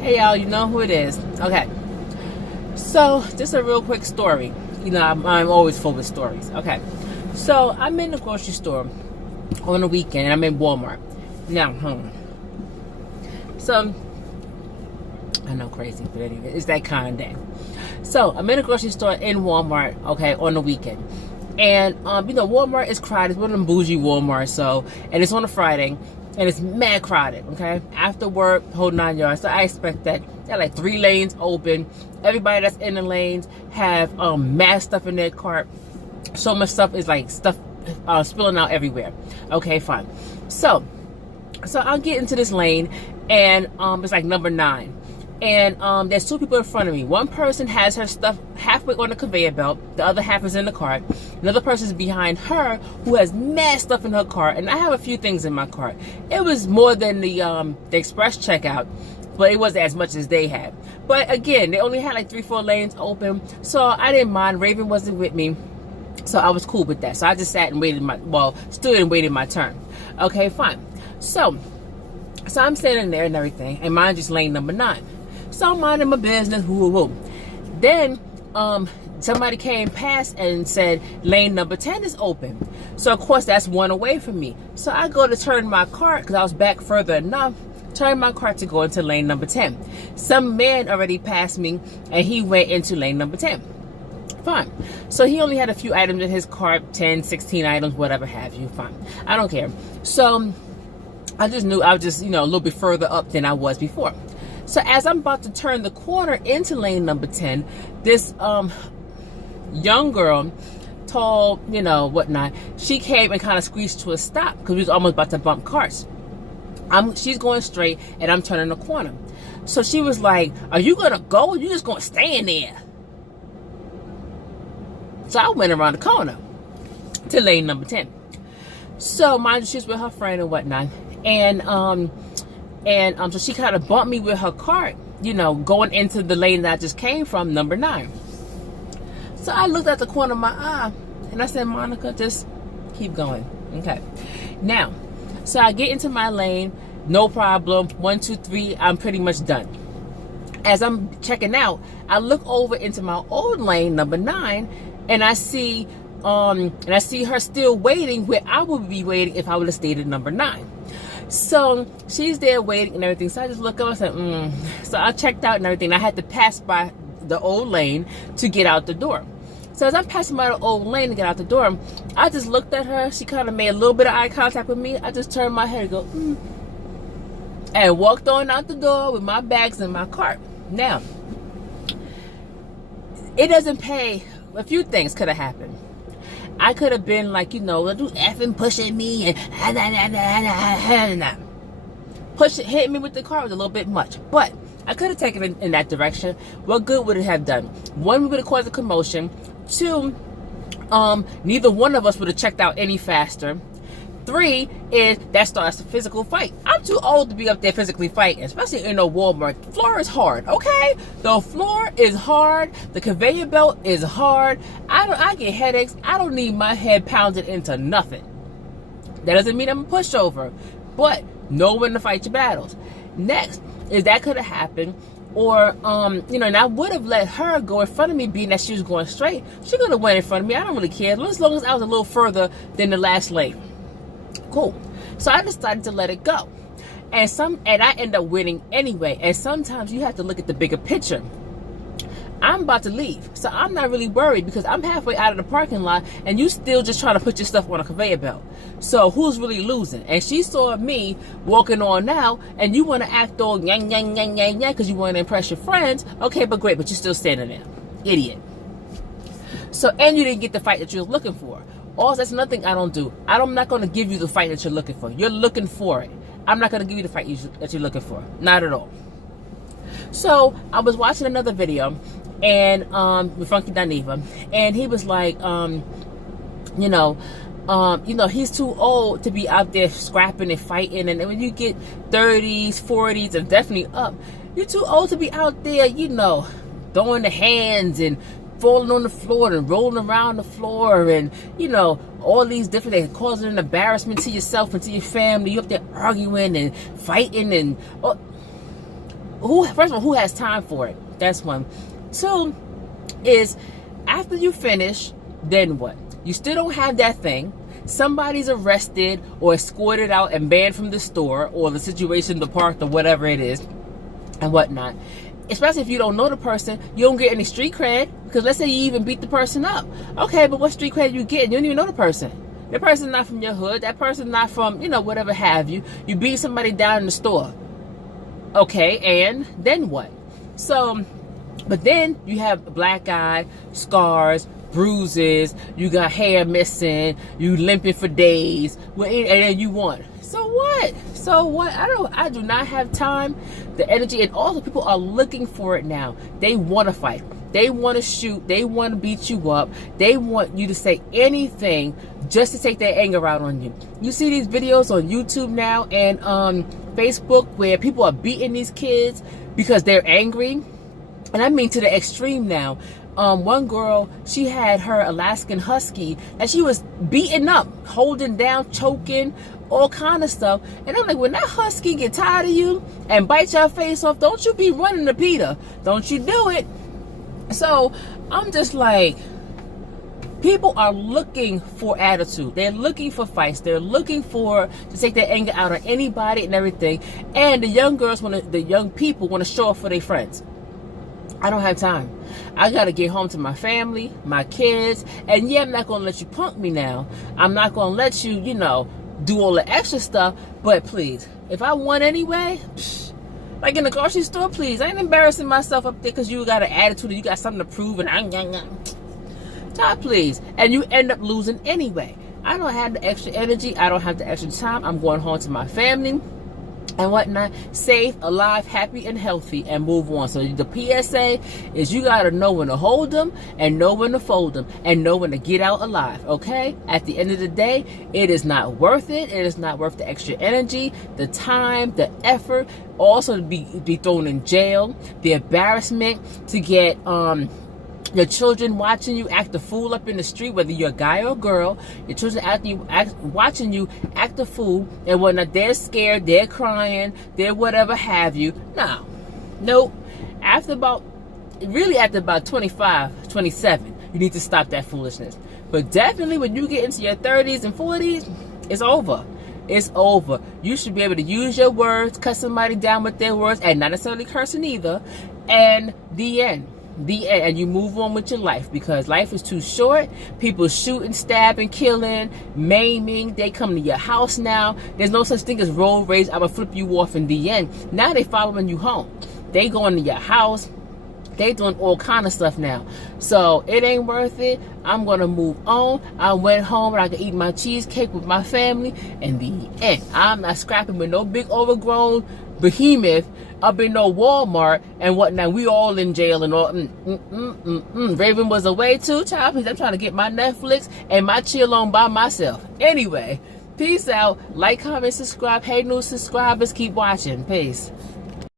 Hey y'all, you know who it is. Okay, so just a real quick story. You know, I'm always full with stories. Okay, so I'm in the grocery store on the weekend and I'm in Walmart. Now, so I know, crazy, but anyway, it's that kind of day. So I'm in the grocery store in Walmart, okay, on the weekend. And you know, Walmart is crowded. It's one of them bougie Walmarts, so, and it's on a Friday. And it's mad crowded, okay? After work, whole 9 yards. So I expect that there are like 3 lanes open. Everybody that's in the lanes have mad stuff in their cart. So much stuff is like stuff spilling out everywhere. Okay, fine. So I'll get into this lane, and it's like number 9. And there's 2 people in front of me. One person has her stuff halfway on the conveyor belt. The other half is in the cart. Another person is behind her who has mad stuff in her cart. And I have a few things in my cart. It was more than the express checkout, but it wasn't as much as they had. But again, they only had like 3-4 lanes open. So I didn't mind. Raven wasn't with me, so I was cool with that. So I just sat and stood and waited my turn. Okay, fine. So I'm standing there and everything. And mine just lane number 9. So I'm minding my business, woo. Then somebody came past and said lane number 10 is open. So of course that's one away from me. So I go to turn my cart because I was back further enough. Turn my cart to go into lane number 10. Some man already passed me and he went into lane number 10. Fine. So he only had a few items in his cart, 10, 16 items, whatever have you. Fine. I don't care. So I just knew I was just, you know, a little bit further up than I was before. So as I'm about to turn the corner into lane number 10, this young girl, tall, you know, whatnot, she came and kind of squeezed to a stop because we was almost about to bump cars. She's going straight and I'm turning the corner. So she was like, "Are you going to go or you just going to stand there?" So I went around the corner to lane number 10. So mind you, she's with her friend and whatnot. And so she kind of bumped me with her cart, you know, going into the lane that I just came from, number 9. So I looked at the corner of my eye and I said, "Monica, just keep going." Okay. Now, so I get into my lane, no problem. 1, 2, 3, I'm pretty much done. As I'm checking out, I look over into my old lane, number 9, and I see her still waiting where I would be waiting if I would have stayed at number 9. So she's there waiting and everything. So I just look up and said, So I checked out and everything. I had to pass by the old lane to get out the door. So as I'm passing by the old lane to get out the door, I just looked at her. She kind of made a little bit of eye contact with me. I just turned my head and go, and walked on out the door with my bags in my cart. Now, it doesn't pay. A few things could have happened. I could have been like, you know, do effing pushing me and hit me with the car was a little bit much. But I could have taken it in that direction. What good would it have done? 1, we would have caused a commotion. 2, neither one of us would have checked out any faster. 3 is that starts a physical fight. I'm too old to be up there physically fighting, especially in a Walmart. The floor is hard, okay? The floor is hard. The conveyor belt is hard. I get headaches. I don't need my head pounded into nothing. That doesn't mean I'm a pushover, but know when to fight your battles. Next is that could have happened, or you know, and I would have let her go in front of me, being that she was going straight. She could have went in front of me. I don't really care, as long as I was a little further than the last lane. Cool. So I decided to let it go. And I end up winning anyway. And sometimes you have to look at the bigger picture. I'm about to leave, so I'm not really worried because I'm halfway out of the parking lot and you still just trying to put your stuff on a conveyor belt. So who's really losing? And she saw me walking on now, and you want to act all yang because you want to impress your friends. Okay, but great, but you're still standing there, idiot. So, and you didn't get the fight that you were looking for. Also, that's another thing I don't do. I'm not going to give you the fight that you're looking for. You're looking for it. I'm not going to give you the fight that you're looking for. Not at all. So I was watching another video, and with Funky Dineva, and he was like, he's too old to be out there scrapping and fighting. And when you get 30s, 40s, and definitely up, you're too old to be out there, you know, throwing the hands and falling on the floor and rolling around the floor and, you know, all these different things, causing an embarrassment to yourself and to your family. You're up there arguing and fighting and... first of all, who has time for it? That's one. Two is, after you finish, then what? You still don't have that thing. Somebody's arrested or escorted out and banned from the store or the situation, the park, or whatever it is, and whatnot. Especially if you don't know the person, you don't get any street cred, because let's say you even beat the person up. Okay, but what street cred you get? You don't even know the person. That person's not from your hood. That person's not from, whatever have you. You beat somebody down in the store. Okay, and then what? So, but then you have a black eye, scars, bruises, you got hair missing, you limping for days, and then you won. So what? So what? I do not have time, the energy, and also people are looking for it now. They want to fight. They want to shoot. They want to beat you up. They want you to say anything just to take their anger out on you. You see these videos on YouTube now and Facebook where people are beating these kids because they're angry. And I mean to the extreme now. One girl, she had her Alaskan Husky and she was beating up, holding down, choking, all kind of stuff. And I'm like, when that Husky get tired of you and bite your face off, don't you be running to PETA. Don't you do it. So I'm just like, people are looking for attitude. They're looking for fights. They're looking to take their anger out on anybody and everything. And the young girls the young people want to show up for their friends. I don't have time. I got to get home to my family, my kids. And yeah, I'm not going to let you punk me now. I'm not going to let you, do all the extra stuff. But please, if I won anyway, like in the grocery store, please. I ain't embarrassing myself up there because you got an attitude and you got something to prove. And Todd, please. And you end up losing anyway. I don't have the extra energy. I don't have the extra time. I'm going home to my family and whatnot, safe, alive, happy, and healthy, and move on. So the PSA is you got to know when to hold them and know when to fold them and know when to get out alive, okay? At the end of the day, it is not worth it. It is not worth the extra energy, the time, the effort, also to be thrown in jail, the embarrassment to get your children watching you act a fool up in the street, whether you're a guy or a girl. Your children watching you act a fool and whatnot. They're scared, they're crying, they're whatever have you. No. Nope. After about 25, 27, you need to stop that foolishness. But definitely when you get into your 30s and 40s, it's over. It's over. You should be able to use your words, cut somebody down with their words, and not necessarily cursing either. And the end. And you move on with your life, because life is too short. People shooting, stabbing, killing, maiming. They come to your house now. There's no such thing as road rage. I'm gonna flip you off in the end. Now they following you home. They going to your house. They doing all kind of stuff now. So it ain't worth it. I'm gonna move on. I went home and I can eat my cheesecake with my family. And the end. I'm not scrapping with no big overgrown behemoth up in no Walmart and whatnot. We all in jail and all. Raven was away too, child. I'm trying to get my Netflix and my chill on by myself. Anyway, peace out. Like, comment, subscribe. Hey, new subscribers, keep watching. Peace.